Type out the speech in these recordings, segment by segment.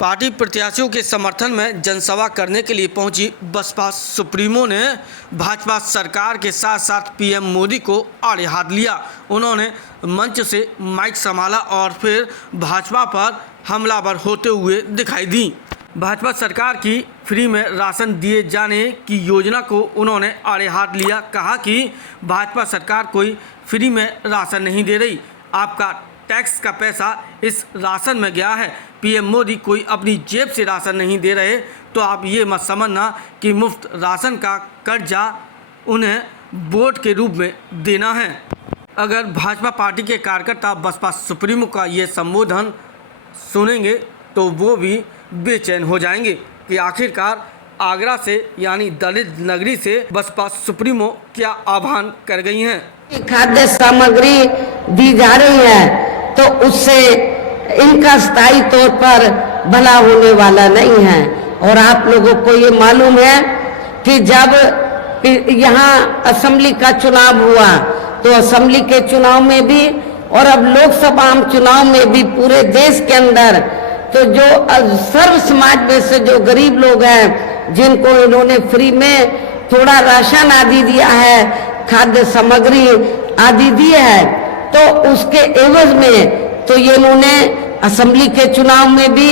Party प्रत्याशियों के समर्थन में जनसभा करने के लिए पहुंची बसपा सुप्रीमो ने भाजपा सरकार के साथ साथ पीएम मोदी को आड़े हाथ लिया। उन्होंने मंच से माइक संभाला और फिर भाजपा पर हमलावर होते हुए दिखाई दी। भाजपा सरकार की फ्री में राशन दिए जाने की योजना को उन्होंने आड़े हाथ लिया। कहा कि भाजपा सरकार कोई फ्री में राशन नहीं दे रही, आपका टैक्स का पैसा इस राशन में गया है। पीएम मोदी कोई अपनी जेब से राशन नहीं दे रहे, तो आप ये मत समझना कि मुफ्त राशन का कर्जा उन्हें वोट के रूप में देना है। अगर भाजपा पार्टी के कार्यकर्ता बसपा सुप्रीमो का ये संबोधन सुनेंगे तो वो भी बेचैन हो जाएंगे कि आखिरकार आगरा से यानी दलित नगरी से बसपा सुप्रीमो क्या आह्वान कर गई हैं। खाद्य सामग्री दी जा रही है तो उससे इनका स्थायी तौर पर भला होने वाला नहीं है। और आप लोगों को ये मालूम है कि जब यहाँ असेंबली का चुनाव हुआ तो असेंबली के चुनाव में भी और अब लोकसभा चुनाव में भी पूरे देश के अंदर तो जो सर्व समाज में से जो गरीब लोग हैं जिनको इन्होंने फ्री में थोड़ा राशन आदि दिया है, खाद्य सामग्री आदि दी है, तो उसके एवज में तो ये इन्होंने असेंबली के चुनाव में भी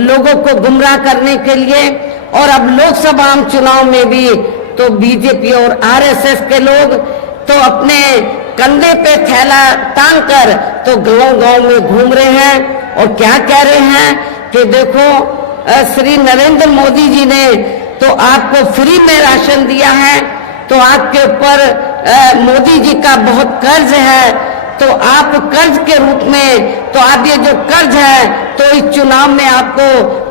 लोगों को गुमराह करने के लिए और अब लोकसभा चुनाव में भी तो बीजेपी और आरएसएस के लोग तो अपने कंधे पे थैला टांग कर तो गांव-गांव में घूम रहे हैं और क्या कह रहे हैं कि देखो श्री नरेंद्र मोदी जी ने तो आपको फ्री में राशन दिया है, तो आपके ऊपर मोदी जी का बहुत कर्ज है, तो आप कर्ज के रूप में तो आप ये जो कर्ज है तो इस चुनाव में आपको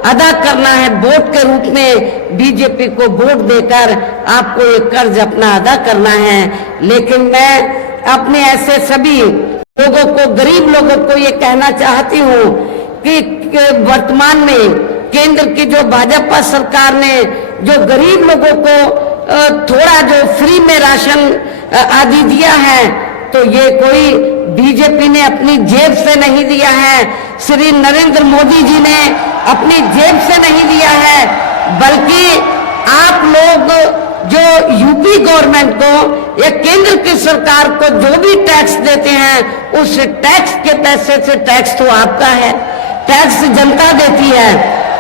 अदा करना है, वोट के रूप में बीजेपी को वोट देकर आपको ये कर्ज अपना अदा करना है। लेकिन मैं अपने ऐसे सभी लोगों को, गरीब लोगों को ये कहना चाहती हूँ कि वर्तमान में केंद्र की जो भाजपा सरकार ने जो गरीब लोगों को थोड़ा जो फ्री में राशन आदि दिया है तो ये कोई बीजेपी ने अपनी जेब से नहीं दिया है, श्री नरेंद्र मोदी जी ने अपनी जेब से नहीं दिया है, बल्कि आप लोग जो यूपी गवर्नमेंट को या केंद्र की सरकार को जो भी टैक्स देते हैं उस टैक्स के पैसे से, टैक्स तो आपका है, टैक्स जनता देती है,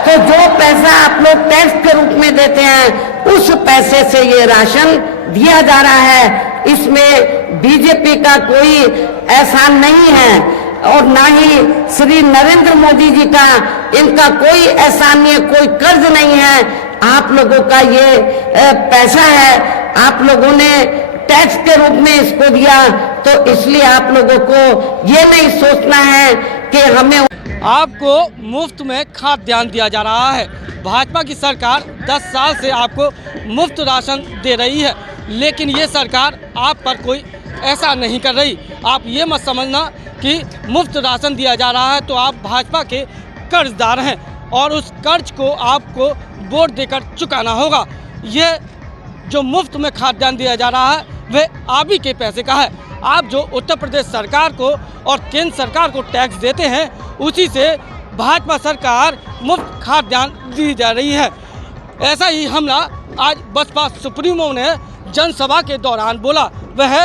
तो जो पैसा आप लोग टैक्स के रूप में देते हैं उस पैसे से ये राशन दिया जा रहा है। इसमें बीजेपी का कोई एहसान नहीं है और ना ही श्री नरेंद्र मोदी जी का इनका कोई एहसान नहीं है, कोई कर्ज नहीं है। आप लोगों का ये पैसा है, आप लोगों ने टैक्स के रूप में इसको दिया, तो इसलिए आप लोगों को ये नहीं सोचना है कि हमें आपको मुफ्त में खाद्यान्न दिया जा रहा है। भाजपा की सरकार 10 साल से आपको मुफ्त राशन दे रही है, लेकिन ये सरकार आप पर कोई ऐसा नहीं कर रही। आप ये मत समझना कि मुफ्त राशन दिया जा रहा है तो आप भाजपा के कर्जदार हैं और उस कर्ज को आपको वोट देकर चुकाना होगा। ये जो मुफ्त में खाद्यान्न दिया जा रहा है वह आप ही के पैसे का है। आप जो उत्तर प्रदेश सरकार को और केंद्र सरकार को टैक्स देते हैं उसी से भाजपा सरकार मुफ्त खाद्यान्न दी जा रही है। ऐसा ही हमला आज बसपा सुप्रीमो ने जनसभा के दौरान बोला। वह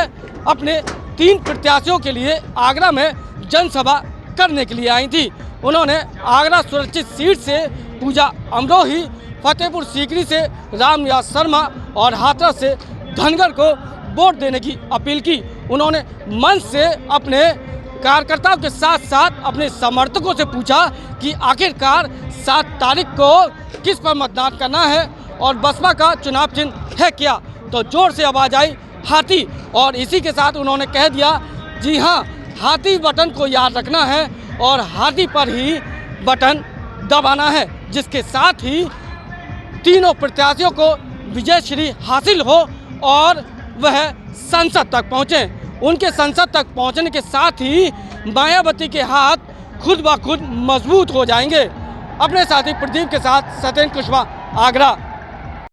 अपने 3 प्रत्याशियों के लिए आगरा में जनसभा करने के लिए आई थी। उन्होंने आगरा सुरक्षित सीट से पूजा अमरोही, फतेहपुर सीकरी से रामनिवास शर्मा और हाथरस से धनगर को वोट देने की अपील की। उन्होंने मंच से अपने कार्यकर्ताओं के साथ साथ अपने समर्थकों से पूछा कि आखिरकार 7 तारीख को किस पर मतदान करना है और बसपा का चुनाव चिन्ह है क्या। तो जोर से आवाज़ आई हाथी, और इसी के साथ उन्होंने कह दिया जी हाँ, हाथी बटन को याद रखना है और हाथी पर ही बटन दबाना है, जिसके साथ ही तीनों प्रत्याशियों को विजयश्री हासिल हो और वह संसद तक पहुँचे। उनके संसद तक पहुँचने के साथ ही मायावती के हाथ खुद ब खुद मजबूत हो जाएंगे। अपने साथी प्रदीप के साथ सत्येंद्र कुशवाहा, आगरा।